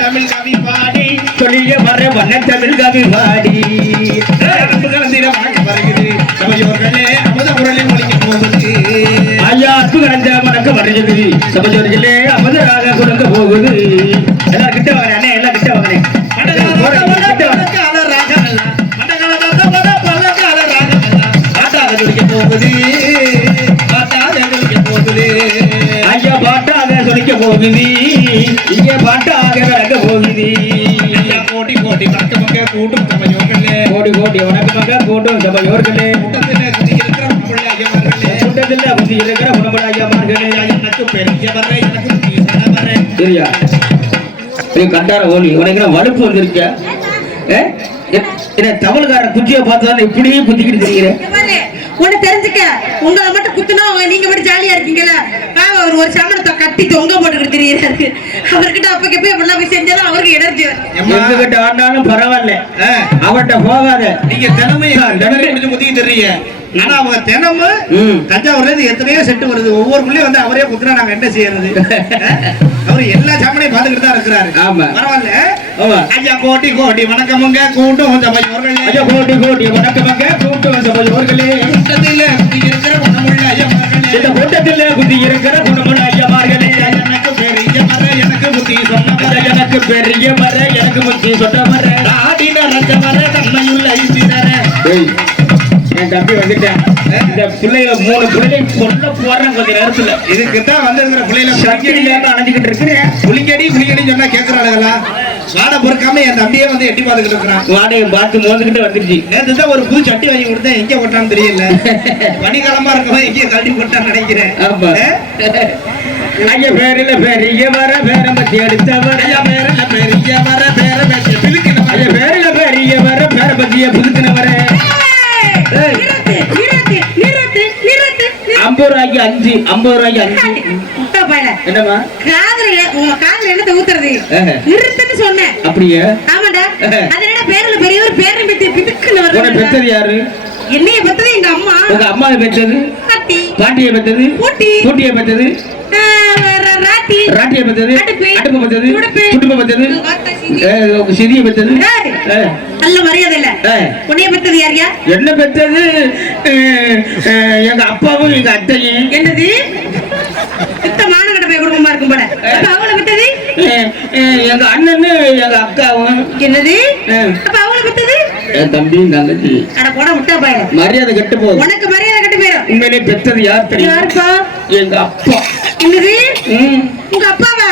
தமிழ் கவி பாடி சொல்லிய வர வண்ண தமிழ் கவி பாடி. வருகிறது சபஜோர்களே அமதராக கொடுக்க போகுது. எல்லாரும் கிட்ட வாங்க அண்ணே எல்லாம் கிட்ட வாங்க ஐயா பாட்டாக சொல்லிக்க போகுது. இங்க பாட்டாக நடக்க போகுது. கோடி கோடி வணக்கமாக கூட்டும் சபையோர்களே. கூட்டத்தில் இருக்கிற சரியா? நீ கண்டார ஓலி. உனக்கு வலுப்பு வந்திருக்க. என்ன தமிழ்காரன் குச்சியை பார்த்தா இப்படியே குத்திக்கிட்டு தெரியுறேன் இங்க பாரு, ஒண்ணு தெரிஞ்சுக்க. உங்களை மட்டும் குத்துனா நீங்க மட்டும் ஜாலியா இருக்கீங்களா பாவம் அவர் ஒரு சமணத்தை கட்டி தொங்க போட்டுக்கிட்டு தெரியுறாரு. அவர்கிட்ட அப்பக்கு போய் இப்படிலாம் போய் செஞ்சாலும் அவருக்கு எனர்ஜி வரும் எங்ககிட்ட ஆண்டாலும் பரவாயில்ல. அவன்கிட்ட போகாத. நீங்க தினமும் தினமும். முடிஞ்சு முதிய தெரியுங்க ஆனா அவங்க தினமும். தஞ்சாவூர்ல இருந்து எத்தனையோ செட்டு வருது. ஒவ்வொரு பிள்ளையும் வந்து அவரே குத்துனா நாங்க என்ன செய்யறது? அவர் எல்லா சாமனையும் பார்த்துக்கிட்டு தான் இருக்கிறாரு. ஆமா. பரவாயில்ல. ஐயா கோடி கோடி வணக்கமுங்க. கூட்டம் சபையோர்களே ஐயா கோடி கோடி வணக்கமாக கூட்டம் சபையோர்களே கூட்டத்தில் இருக்கிற குணமுள்ள ஐயமார்களே. இந்த கூட்டத்தில் குத்தி இருக்கிற குணமன ஐயமார்களே. எனக்கு பெரிய மர எனக்கு புத்தி சொன்ன மர. எனக்கு பெரிய மர எனக்கு முத்தி சொன்ன மர. ஆடின ரச்ச மர தன்மையுள்ள ஐந்தினர ஏய், என் தம்பி வந்துட்டேன். இந்த பிள்ளைகளை மூணு பிள்ளைகளை கொல்ல போறேன் கொஞ்ச நேரத்துல. இதுக்கு தான் வந்திருக்கிற பிள்ளைகளை சக்தி இல்லாம அணைஞ்சுக்கிட்டு இருக்கிறேன் புளிங்கடி புளிங்கடி சொன்னா கேட்கறாளுங்களா வாடை பொறுக்காம என் தம்பியே வந்து எட்டி பார்த்துக்கிட்டு இருக்கிறான். வாடகை பார்த்து மோந்துக்கிட்டு வந்துருச்சு. நேத்து தான் ஒரு புது சட்டி வாங்கி கொடுத்தேன். எங்க போட்டான்னு தெரியல. பனிக்காலமா இருக்கவன் எங்க கழட்டி போட்டான்னு நினைக்கிறேன். ஆமா. ஐயா பேரில பெரிய வர பேர பத்தி எடுத்தவர் ஐயா பேரல பெரிய வர பேர பேச பிதுக்கின ஐயா பேரில பெரிய வர பேர பத்திய புதுக்கினவர ஏய். ஐம்பது ரூபாய்க்கு அஞ்சு ஐம்பது ரூபாய்க்கு அஞ்சு. காதுல உங்க காதுல என்னத்த ஊத்துறது. நிறுத்துன்னு சொன்னேன். அப்படியே? ஆமாடா ஆஹா. அது என்ன பேர்ல பெரியவர் பேரன் பத்தி பிதுக்குன்னு உன வருது பெத்தது யாரு? என்னைய பத்தது எங்க அம்மா. உங்க அம்மாவை பெத்தது? கட்டி பாட்டியை பெத்தது? பூட்டி. பூட்டியை பெத்தது? ராட்டி. ராட்டியை பெத்தது? அடுப்பு. அடுப்பு பெத்தது? துடுப்பு. பெத்தது. சிறிய பெத்தது. நல்ல மரியாதை இல்ல. உன்னைய பத்தது யாரியா என்ன அஹ், எங்க அப்பாவும் எங்க அத்தையும். என்னது? சுத்த மானகட்ட போய் குடும்பமா இருக்கும் போல. அஹ், அஹ், எங்க அண்ணனு எங்க அக்காவும். என்னது? அப்ப அவளை விட்டது என் தம்பியும் தங்கச்சி அட போட விட்டா பையன். மரியாதை கெட்டு போகுது. உனக்கு மரியாதை கட்டு போயிடும் உண்மையிலே பெத்தது யார் தெரியும்? யாருப்பா? எங்க அப்பா. என்னது. உங்க அப்பாவா?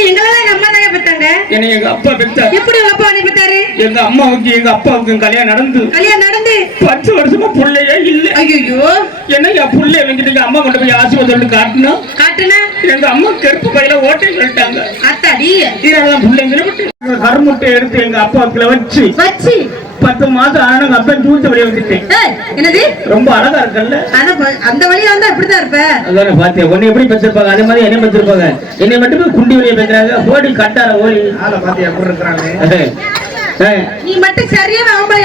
எங்களெல்லாம் எங்க அம்மா தாங்க பெத்தாங்க என்னை எங்க அப்பா பெத்தார் எப்படி உங்க அப்பா உன்னை பெத்தாரு எங்க அம்மாவுக்கு எங்க அப்பாவுக்கும் கல்யாணம் நடந்து. கல்யாணம் நடந்து. பத்து வருஷமா புள்ளையே இல்ல. ஐயோ என்ன என் புள்ளை எங்க அம்மா கொண்டு போய் ஆஸ்பத்திரி காட்டினா? காட்டுன எங்க அம்மா கருப்பு பையில ஓட்டை சொல்லிட்டாங்க. அத்தாடி. இதெல்லாம் கருமுட்டை எடுத்து எங்க அப்பாவுக்குள்ள வச்சு வச்சு. பத்து மாசம் ஆனா எங்க அப்பா தூத்த வழிய வந்துட்டேன். ஏய், என்னது? ரொம்ப அழகா இருக்கல்ல? அந்த வழியா வந்தா இப்படிதான் இருப்ப? அதானே உன்னை எப்படி பெற்றிருப்பாங்க? அதே மாதிரி என்ன பெற்றிருப்பாங்க. என்னை மட்டும் குண்டி வழியை பெற்றாங்க ஓடி கட்டார ஓடி. ஆளை எப்படி இருக்கிறாங்க? ஏய், நீ மட்டும் சரியான ஆம்பளை